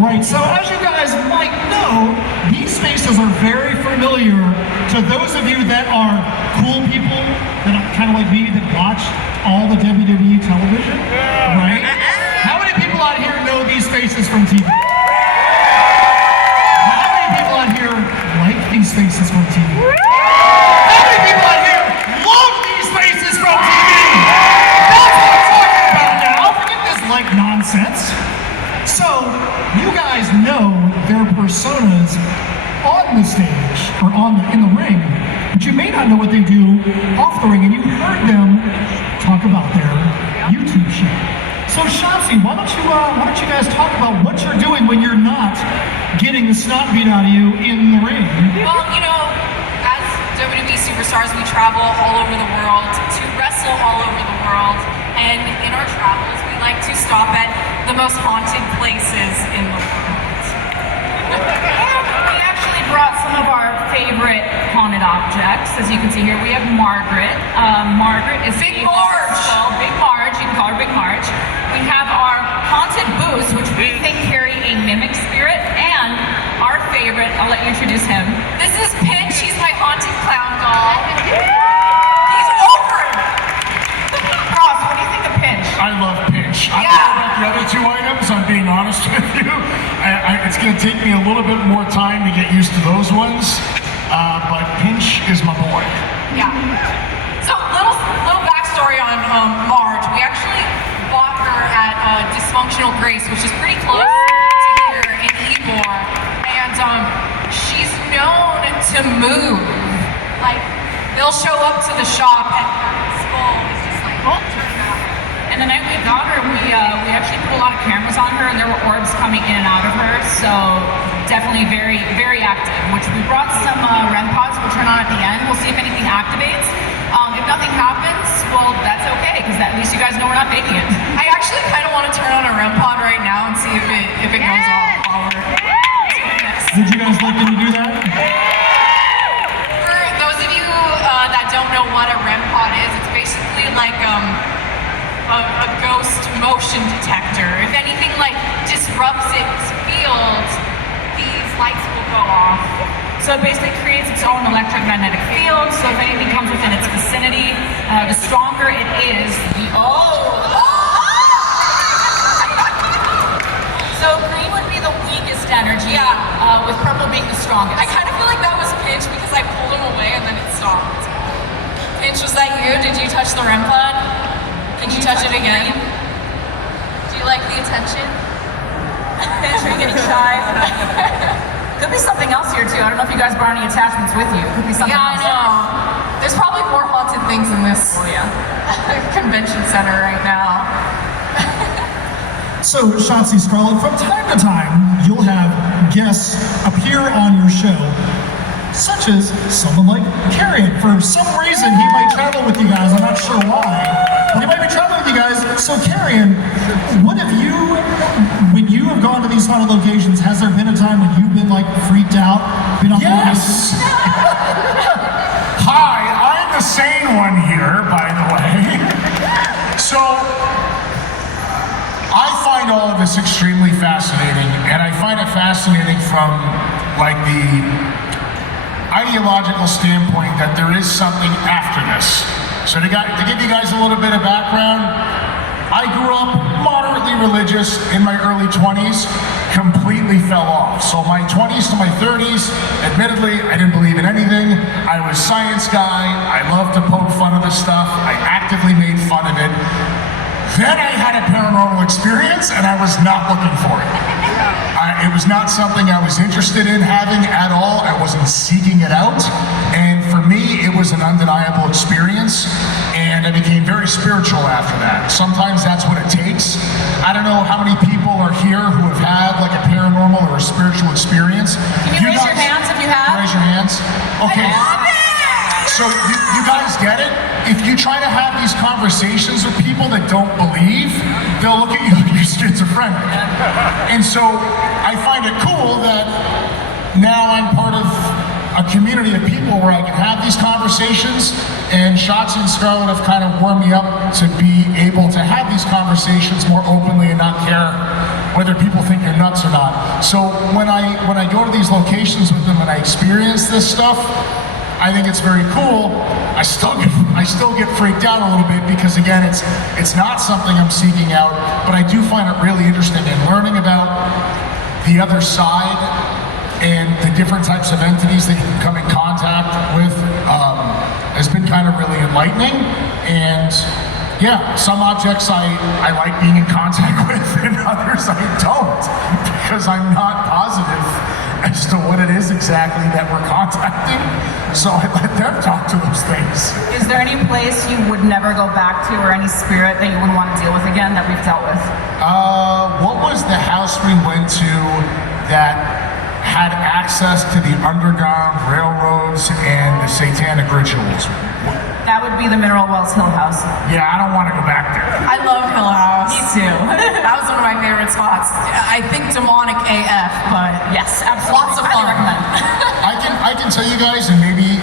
Right, so as you guys might know, these spaces are very familiar to those of you that are cool people, that are kind of like me, that watch all the WWE television, right? How many people out here know these spaces from TV? How many people out here like these spaces from TV? How many people out here love these spaces from TV? That's what I'm talking about now. Forget this like nonsense. So, you guys know their personas on the stage, or in the ring, but you may not know what they do off the ring, and you heard them talk about their YouTube show. So, Shotzi, why don't you guys talk about what you're doing when you're not getting the snot beat out of you in the ring? Well, you know, as WWE superstars, we travel all over the world to wrestle all over the world, and in our travels, we like to stop at the most haunted places in the world. We actually brought some of our favorite haunted objects. As you can see here, we have Margaret. Margaret is Big Marge! Big Marge, you can call her Big Marge. We have our haunted booths, which we think carry a mimic spirit, and our favorite, I'll let you introduce him. This is Pinch, he's my haunted clown doll. He's over it! Kross, what do you think of Pinch? I love Pinch. I don't know about the other two items, I'm being honest with you. It's going to take me a little bit more time to get used to those ones, but Pinch is my boy. Yeah. So, little backstory on Marge. We actually bought her at Dysfunctional Grace, which is pretty close to here in Ybor, and she's known to move. Like, they'll show up to the shop and her skull is just like, oh, turn around. And the night we got her, we actually put a lot of cameras on her, and there were orbs coming in and out of her, so definitely very, very active, which we brought some REM pods we'll turn on at the end. We'll see if anything activates. If nothing happens, well, that's okay, because at least you guys know we're not faking it. I actually kind of want to turn on a REM pod right now and see if it goes off while we're doing this. Would you guys like me to do that? For those of you that don't know what a REM pod is, it's basically like a ghost motion detector. If anything like disrupts its field, these lights will go off. So it basically creates its own electromagnetic field, so if anything comes within its vicinity, the stronger it is, So green would be the weakest energy, with purple being the strongest. I kind of feel like that was Pinch because I pulled him away and then it stopped. Pinch, was that you? Did you touch the REM pod? Can you touch it again? Do you like the attention? Pinch, are you getting shy? Could be something else here too. I don't know if you guys brought any attachments with you. Could be something else. Yeah, I know. There's probably more haunted things in this convention center right now. So, Shotzi, Scarlett, from time to time, you'll have guests appear on your show, such as someone like Karrion. For some reason, he might travel with you guys. I'm not sure why, but he might be traveling with you guys. So, Karrion, what have you, when you have gone to these haunted locations, has there been a time when you've been like freaked out? Been on Yes! Hi, I'm the sane one here, by the way. So, I find all of this extremely fascinating, and I find it fascinating from like the ideological standpoint that there is something after this. So to give you guys a little bit of background, I grew up moderately religious in my early 20s, completely fell off. So my 20s to my 30s, admittedly, I didn't believe in anything. I was a science guy. I loved to poke fun of this stuff. I actively made fun of it. Then I had a paranormal experience and I was not looking for it. It was not something I was interested in having at all. I wasn't seeking it out. And for me, it was an undeniable experience. And I became very spiritual after that. Sometimes that's what it takes. I don't know how many people are here who have had like a paranormal or a spiritual experience. Can you raise your hands if you have? Raise your hands. Okay. I love it! So you guys get it? If you try to have these conversations with people that don't believe, they'll look at you like you're schizophrenic. And so I find it cool that now I'm part of a community of people where I can have these conversations, and Shotzi and Scarlett have kind of warmed me up to be able to have these conversations more openly and not care whether people think you're nuts or not. So when I go to these locations with them and I experience this stuff, I think it's very cool. I still get freaked out a little bit because again, it's not something I'm seeking out, but I do find it really interesting, and learning about the other side and the different types of entities that you can come in contact with has been kind of really enlightening. And yeah, some objects I like being in contact with, and others I don't, because I'm not positive as to what it is exactly that we're contacting. So I let them talk to those things. Is there any place you would never go back to, or any spirit that you wouldn't want to deal with again that we've dealt with? What was the house we went to that had access to the underground railroads and the satanic rituals? That would be the Mineral Wells Hill House. Yeah, I don't want to go back there. I love Hill House. Me too. That was one of my favorite spots. I think demonic AF, but Yes, absolutely. lots of Highly fun. recommend. I can tell you guys, and maybe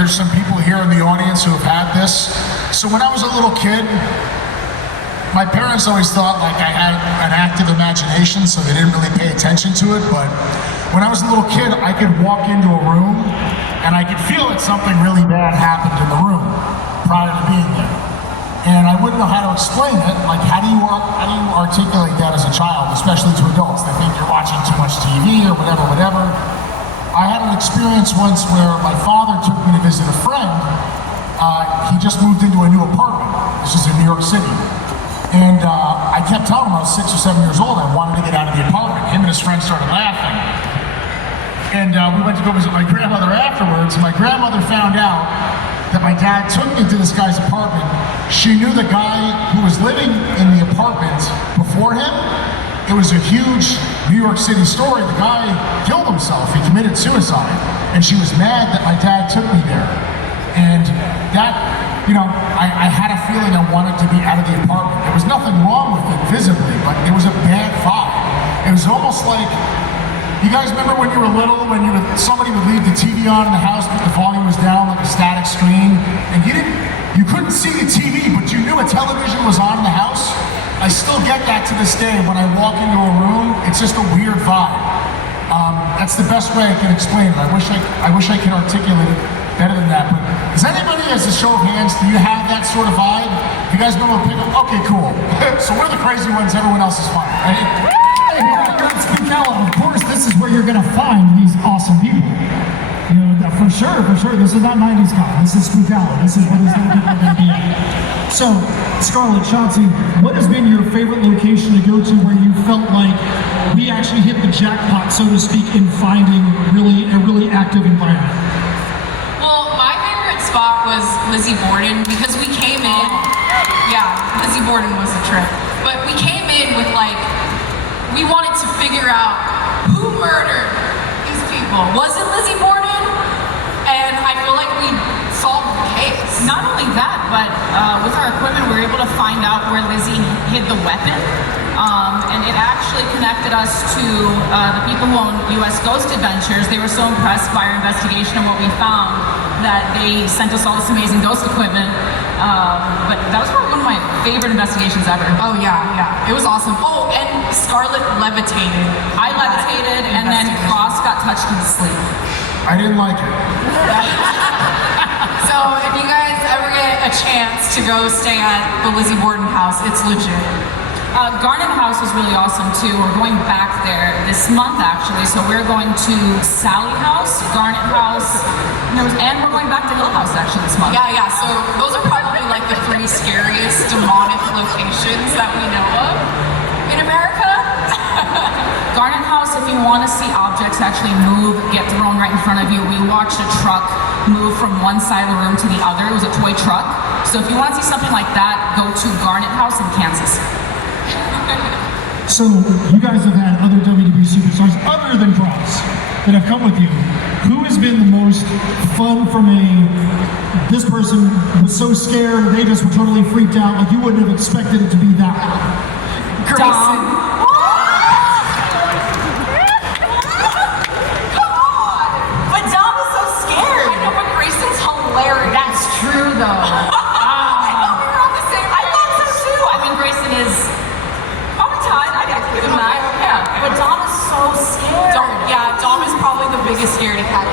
there's some people here in the audience who have had this. So when I was a little kid, my parents always thought like I had an active imagination, so they didn't really pay attention to it. But when I was a little kid, I could walk into a room and I could feel that something really bad happened in the room prior to being there. And I wouldn't know how to explain it. Like, how do you articulate that as a child, especially to adults? They think you're watching too much TV or whatever. I had an experience once where my father took me to visit a friend. He just moved into a new apartment. This is in New York City. And I kept telling him I was 6 or 7 years old. I wanted to get out of the apartment. Him and his friend started laughing. And we went to go visit my grandmother afterwards. My grandmother found out that my dad took me to this guy's apartment. She knew the guy who was living in the apartment before him. It was a huge New York City story. The guy killed himself. He committed suicide. And she was mad that my dad took me there. And that, you know, I had a feeling I wanted to be out of the apartment. There was nothing wrong with it visibly, but it was a bad vibe. It was almost like, you guys remember when you were little, when somebody would leave the TV on in the house, but the volume was down like a static screen, and you couldn't see the TV, but you knew a television was on in the house? I still get that to this day. When I walk into a room, it's just a weird vibe. That's the best way I can explain it. I wish I could articulate it better than that. But does anybody, as a show of hands, do you have that sort of vibe? You guys remember people? Okay, cool. So we're the crazy ones. Everyone else is fine, right? Hey, you're at Spookala. Of course, this is where you're going to find these awesome people. You know, for sure. This is not 90s con. This is Spookala. This is where these little people are going to be at. So, Scarlett, Shotzi, what has been your favorite location to go to where you felt like we actually hit the jackpot, so to speak, in finding a really active environment? Well, my favorite spot was Lizzie Borden because we came in. Yeah, Lizzie Borden was a trip. But we came in with like, we wanted to figure out who murdered these people. Was it Lizzie Borden? And I feel like we solved the case. Not only that, but with our equipment, we were able to find out where Lizzie hid the weapon. And it actually connected us to the people who own U.S. Ghost Adventures. They were so impressed by our investigation and what we found that they sent us all this amazing ghost equipment. But that was probably one of my favorite investigations ever. Oh yeah, it was awesome. Oh, and Scarlett levitated. I levitated, and then Kross got touched in sleep. I didn't like it. So if you guys ever get a chance to go stay at the Lizzie Borden house, it's legit. Garnet House was really awesome too. We're going back there this month actually, so we're going to Sally House, Garnet House, and we're going back to Hill House actually this month. Yeah. So those are probably like the 3 scariest demonic locations that we know of in America. Garnet House, if you want to see objects actually move, get thrown right in front of you, we watched a truck move from one side of the room to the other. It was a toy truck. So if you want to see something like that, go to Garnet House in Kansas. So, you guys have had other WWE superstars other than Kross that have come with you. Who has been the most fun from this person was so scared, they just were totally freaked out, like you wouldn't have expected it to be that loud? Grayson. That's true though. I thought we were on the same page. I thought so too. I mean, Grayson is probably tied. I gotta give him that. Yeah. But Dom is so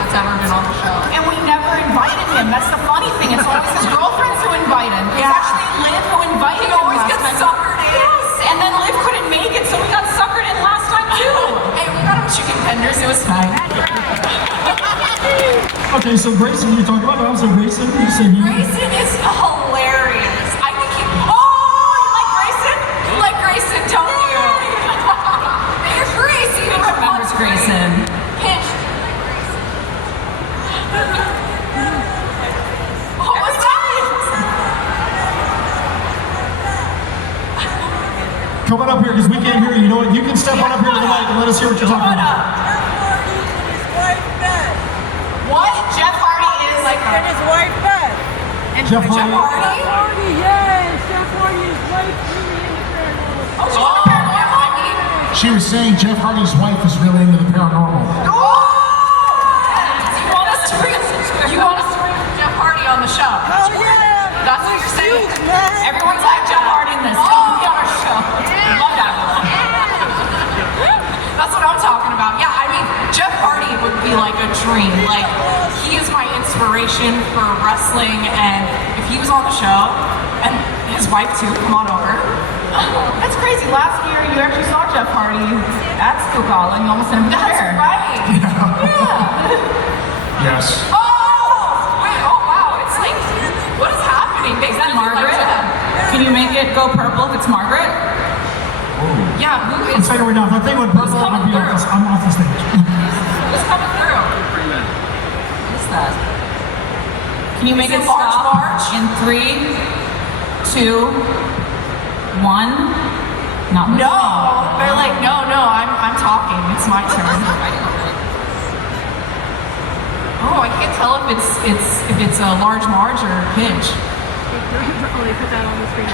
that's ever been on the show. And we never invited him. That's the funny thing. It's always his girlfriends who invite him. It's Yeah. actually Liv who invited He him always last gets time. suckered in. Yes, and then Liv couldn't make it, so we got suckered in last time too. Hey, we got him chicken tenders. It was fine. Okay, so Grayson, you talk about also Grayson. You said you. Grayson is hilarious. I think he. Oh, you like Grayson? You like Grayson, don't you? There's Grayson. Who remembers Grayson? Pinch. What was that? Come on up here because we can't hear you. You know what? You can step on up here to the mic and let us hear what you're talking about. What? Jeff Hardy is like And his wife Beth. Jeff Jeff Hardy. Hardy? Hardy, yes, Jeff Hardy is wife really into paranormal. Oh, she's on the Paranormal. I mean, She was saying Jeff Hardy's wife is really into the paranormal. oh! You want us to bring Jeff Hardy on the show? Oh yeah! That's what you're saying? Huge, man. Everyone's like Jeff Hardy in this. Oh. Come be on our show. Love that. That's what I'm talking about. Yeah, I mean, Jeff Hardy would be like a dream. Like, he is my inspiration for wrestling, and if he was on the show, and his wife too, come on over. That's crazy. Last year you actually saw Jeff Hardy at Spookala and you almost sent him to That's chair. right. Yeah. Yes. Oh! Wait, oh wow, it's like, what is happening? Is that Margaret? Like Can you make it go purple if it's Margaret? yeah, who I'm is saying right now, if I think what purple, coming I'm off the stage. who's coming through? What's that? Can you make Is it it March, stop March? in 3, 2, 1? Not No, they're like, no, I'm talking. It's my turn. Oh, I can't tell if it's a large Marge or Pinch. Oh, they put that on the screen.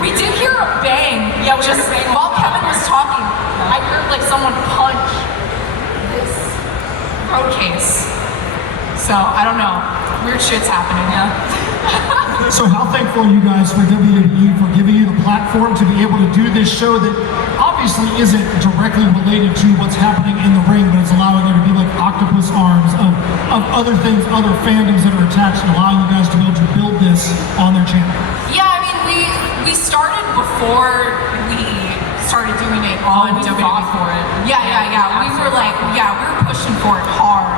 We did hear a bang. Yeah, we just heard a bang while on the Kevin was talking. I heard like someone punch this road case. So I don't know. Weird shit's happening. Yeah. So how thankful are you guys for WWE for giving you the platform to be able to do this show that obviously isn't directly related to what's happening in the ring, but it's allowing there to be like octopus arms of other things, other fandoms that are attached, and allowing you guys to be able to build this on their channel. Yeah, I mean we started before we started doing it on we WWE. fought for it. Yeah. We were like, we were pushing for it hard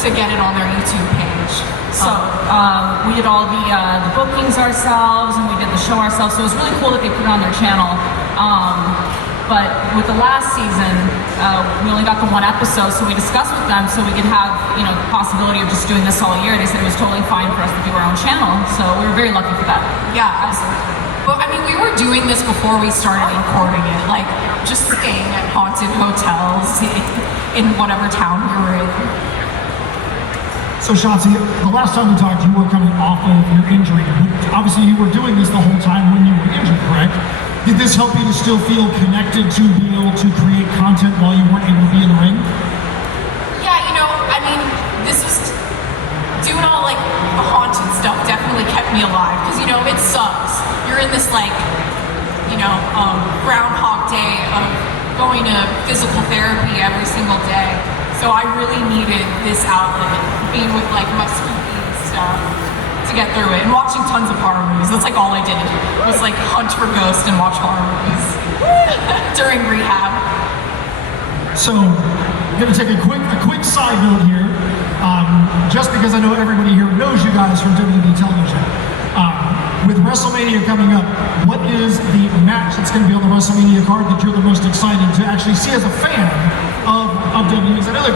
to get it on their YouTube page. So we did all the bookings ourselves, and we did the show ourselves. So it was really cool that they put it on their channel. But with the last season, we only got the one episode, so we discussed with them so we could have, the possibility of just doing this all year. They said it was totally fine for us to do our own channel, so we were very lucky for that. Yeah, absolutely. But I mean, we were doing this before we started recording it, like just staying at haunted hotels in whatever town we were in. So Shotzi, the last time we talked, you were coming off of your injury. Obviously, you were doing this the whole time when you were injured, correct? Did this help you to still feel connected to be able to create content while you weren't able to be in the ring? Yeah, I mean, this was doing all like the haunted stuff definitely kept me alive because it sucks. You're in this like, Groundhog Day of going to physical therapy every single day. So I really needed this outlet, being with like my spooky stuff to get through it, and watching tons of horror movies. That's like all I did was like hunt for ghosts and watch horror movies during rehab. So, I'm gonna take a quick side note here, just because I know everybody here knows you guys from WWE television. With WrestleMania coming up, what is the match that's going to be on the WrestleMania card that you're the most excited to actually see as a fan of WWE? Because I know,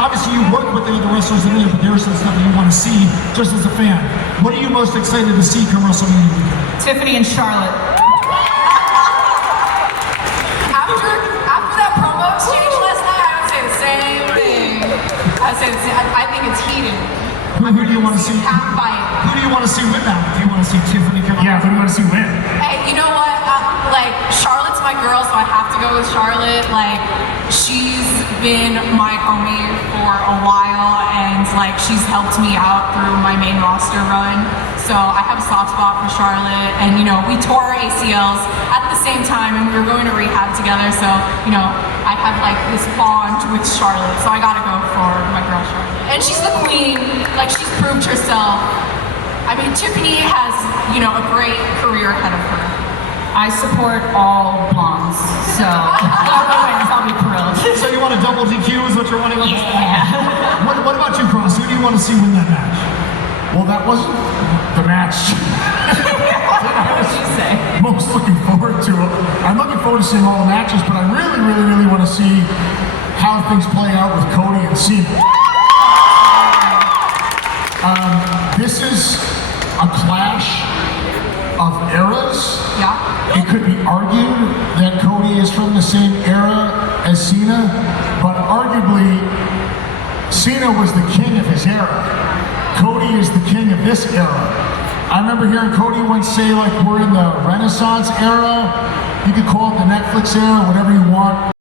obviously you work with the other wrestlers in there, but there's some stuff that you want to see just as a fan. What are you most excited to see come WrestleMania weekend? Tiffany and Charlotte. After that promo exchange last night, I would say the same thing. I think it's heated. Who do you want to see? Cat fight. Who do you want to see win that? Do you want to see Tiffany come out? Yeah, who do you want to see win? Hey, you know what? Charlotte's my girl, so I have to go with Charlotte. She's been my homie for a while, and she's helped me out through my main roster run. So I have a soft spot for Charlotte, and we tore our ACLs at the same time, and we were going to rehab together. So I have this bond with Charlotte, so I gotta go for my girl about Charlotte. And she's the queen. Like, she's proved herself. I mean, Tiffany has, you know, a great career ahead of her. I support all blondes, so whoever wins, I'll be thrilled. So you want a double DQ is what you're wanting? Yeah. What about you, Kross? Who do you want to see win that match? Well, that wasn't the match What would you say? most looking forward to. I'm looking forward to seeing all the matches, but I really want to see how things play out with Cody and Cena. This is a clash of eras. Yeah. It could be argued that Cody is from the same era as Cena, but arguably Cena was the king of his era. Cody is the king of this era. I remember hearing Cody once say, like, we're in the Renaissance era. You could call it the Netflix era, whatever you want.